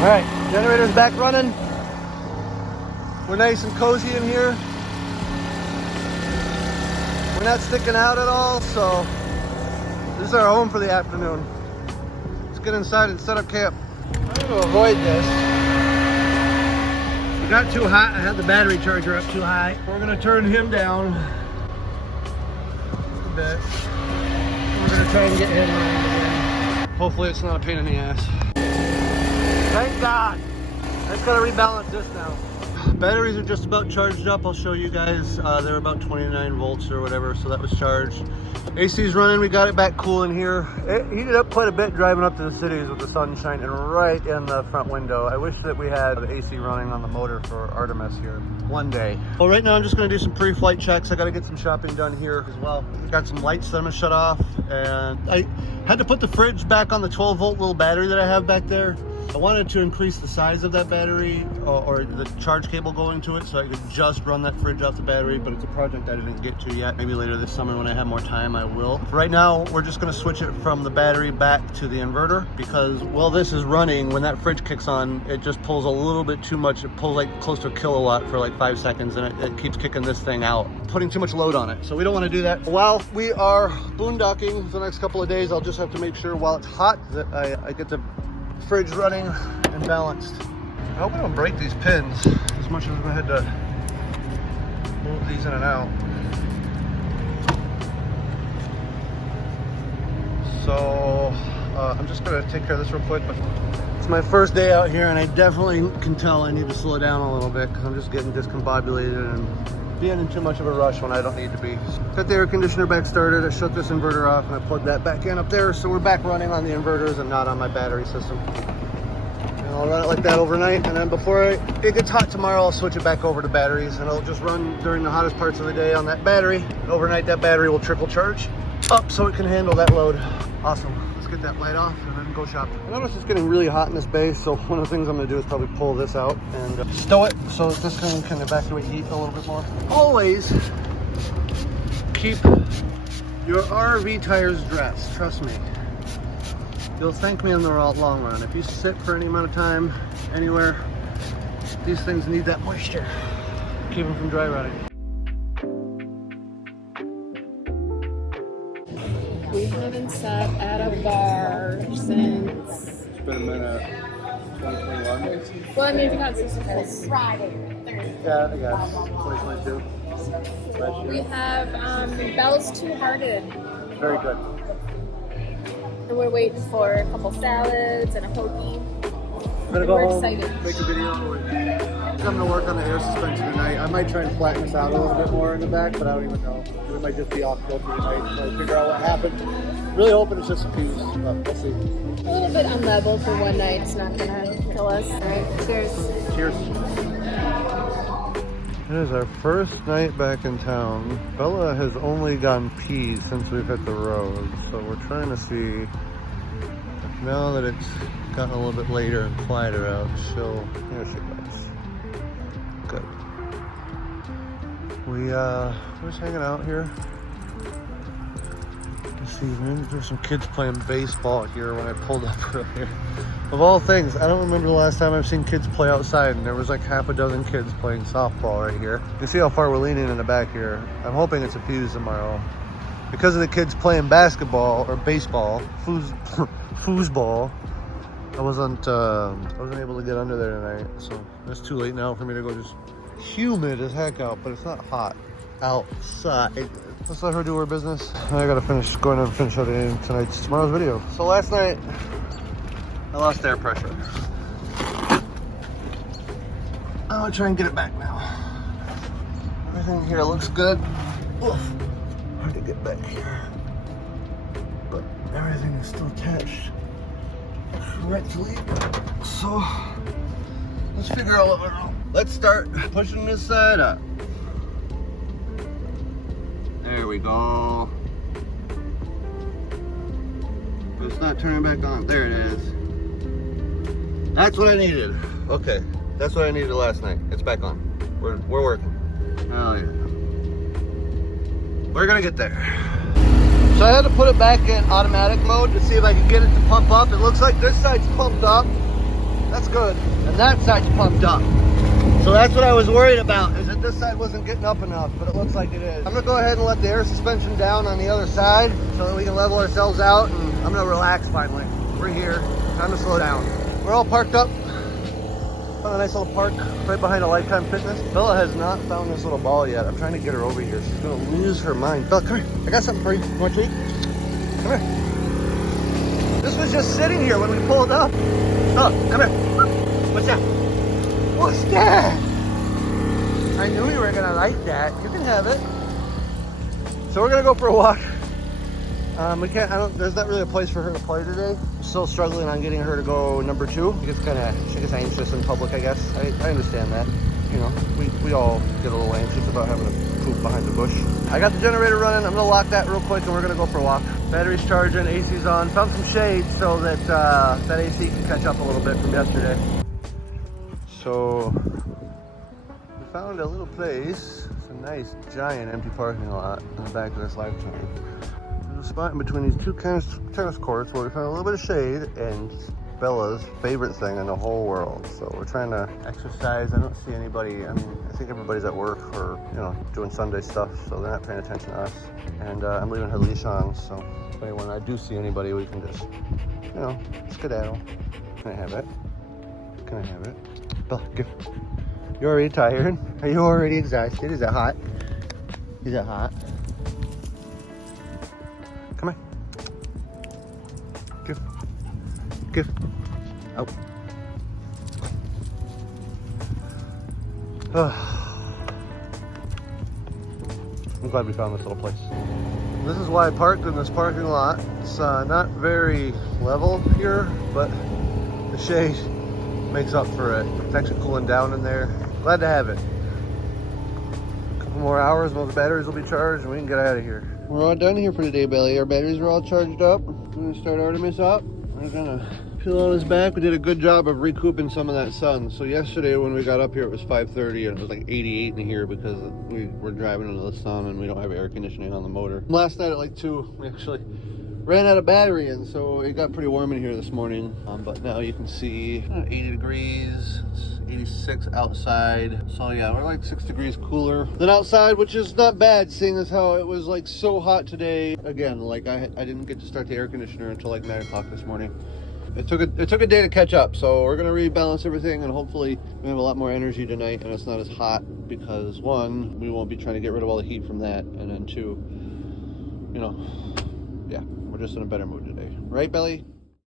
All right, generator's back running. We're nice and cozy in here. We're not sticking out at all, so this is our home for the afternoon. Let's get inside and set up camp. I'm going to avoid this. It got too hot. I had the battery charger up too high. We're going to turn him down a bit. We're going to try and get him running again. Hopefully it's not a pain in the ass. Thank God. I just got to rebalance this now. Batteries are just about charged up. I'll show you guys. They're about 29 volts or whatever, so that was charged. AC's running. We got it back cool in here. It heated up quite a bit driving up to the cities with the sun shining right in the front window. I wish that we had the AC running on the motor for Artemis here one day. Well, right now I'm just going to do some pre-flight checks. I got to get some shopping done here as well. Got some lights that I'm going to shut off, and I had to put the fridge back on the 12-volt little battery that I have back there. I wanted to increase the size of that battery or the charge cable going to it so I could just run that fridge off the battery, but it's a project I didn't get to yet. Maybe later this summer when I have more time I will. Right now we're just going to switch it from the battery back to the inverter because while this is running, when that fridge kicks on, it just pulls a little bit too much. It pulls like close to a kilowatt for like 5 seconds, and it keeps kicking this thing out, putting too much load on it. So we don't want to do that. While we are boondocking for the next couple of days, I'll just have to make sure while it's hot that I get the fridge running and balanced. I hope I don't break these pins as much as I had to move these in and out. So I'm just gonna take care of this real quick, but it's my first day out here and I definitely can tell I need to slow down a little bit because I'm just getting discombobulated and being in too much of a rush when I don't need to be. Got the air conditioner back started. I shut this inverter off and I plugged that back in up there. So we're back running on the inverters and not on my battery system. And I'll run it like that overnight. And then before it gets hot tomorrow, I'll switch it back over to batteries and it'll just run during the hottest parts of the day on that battery. And overnight, that battery will trickle charge up so it can handle that load. Awesome. Let's get that light off and then go shopping. I noticed it's getting really hot in this bay, so one of the things I'm going to do is probably pull this out and stow it so that this thing can evacuate heat a little bit more. Always keep your RV tires dressed, trust me. You'll thank me in the long run. If you sit for any amount of time anywhere, these things need that moisture. Keep them from dry rotting. We haven't sat at a bar since... It's been a minute. 2021? Well, I mean, we got this Friday. Yeah, I guess. 2022. We have Bell's Two Hearted. Very good. And we're waiting for a couple salads and a hoagie. I'm gonna go We're home, excited. make a video. I'm gonna work on the air suspension tonight. I might try and flatten this out a little bit more in the back, but I don't even know. We might just be off kilter tonight until I figure out what happened. Really hoping it's just a fuse, but we'll see. A little bit unlevel for one night. It's not gonna kill us. All right, cheers. Cheers. It is our first night back in town. Bella has only gone pee since we've hit the road, so we're trying to see if now that it's gotten a little bit later and quieter out, here she goes. Good. We're just hanging out here this evening. There's some kids playing baseball here when I pulled up earlier. Of all things, I don't remember the last time I've seen kids play outside, and there was like half a dozen kids playing softball right here. You can see how far we're leaning in the back here. I'm hoping it's a fuse tomorrow. Because of the kids playing basketball or baseball, foosball, I wasn't able to get under there tonight, so it's too late now for me to go. Just humid as heck out, but it's not hot outside. Let's let her do her business. I gotta go and finish editing tomorrow's video. So last night, I lost air pressure. I'm gonna try and get it back now. Everything here looks good. Oof. Hard to get back here, but everything is still attached correctly. So let's figure all of it out. Let's start pushing this side up. There we go. It's not turning back on. There it is. That's what I needed. Okay, that's what I needed last night. It's back on. We're working. Oh yeah. We're gonna get there. So I had to put it back in automatic mode to see if I could get it to pump up. It looks like this side's pumped up. That's good. And that side's pumped up. So that's what I was worried about, is that this side wasn't getting up enough, but it looks like it is. I'm gonna go ahead and let the air suspension down on the other side so that we can level ourselves out, and I'm gonna relax finally. We're here, time to slow down. We're all parked up. Found a nice little park right behind a Lifetime Fitness. Bella has not found this little ball yet. I'm trying to get her over here. She's gonna lose her mind. Bella, come here. I got something for you. You want a treat? Come here. This was just sitting here when we pulled up. Bella, come here. What's that? What's that? I knew you were gonna like that. You can have it. So we're gonna go for a walk. There's not really a place for her to play today. I'm still struggling on getting her to go number 2. She gets anxious in public, I guess. I understand that. You know, we all get a little anxious about having to poop behind the bush. I got the generator running. I'm gonna lock that real quick and we're gonna go for a walk. Battery's charging, AC's on. Found some shade so that that AC can catch up a little bit from yesterday. So we found a little place. It's a nice giant empty parking lot in the back of this Lifetime. There's a spot in between these two tennis courts where we found a little bit of shade, and Bella's favorite thing in the whole world. So we're trying to exercise. I don't see anybody. I mean, I think everybody's at work or, you know, doing Sunday stuff, so they're not paying attention to us. And I'm leaving her leash on, so when I do see anybody, we can just, you know, skedaddle. Can I have it? Can I have it? Bella, give. You already tired? Are you already exhausted? Is that hot? Is that hot? Come on. Give. Give. Out. I'm glad we found this little place. This is why I parked in this parking lot. It's not very level here, but the shade makes up for it. It's actually cooling down in there. Glad to have it. A couple more hours, well, the batteries will be charged and we can get out of here. We're all done here for today, Belly. Our batteries are all charged up. I'm gonna start Artemis up. We're gonna peel on his back. We did a good job of recouping some of that sun. So yesterday when we got up here, it was 5:30 and it was like 88 in here because we were driving into the sun and we don't have air conditioning on the motor. Last night at like 2, we actually ran out of battery, and so it got pretty warm in here this morning. But now you can see 80 degrees, it's 86 outside. So yeah, we're like 6 degrees cooler than outside, which is not bad seeing as how it was like so hot today. Again, like I didn't get to start the air conditioner until like 9 o'clock this morning. It took a day to catch up, so we're gonna rebalance everything and hopefully we have a lot more energy tonight and it's not as hot because 1, we won't be trying to get rid of all the heat from that, and then 2, you know, yeah, we're just in a better mood today. Right, Belly?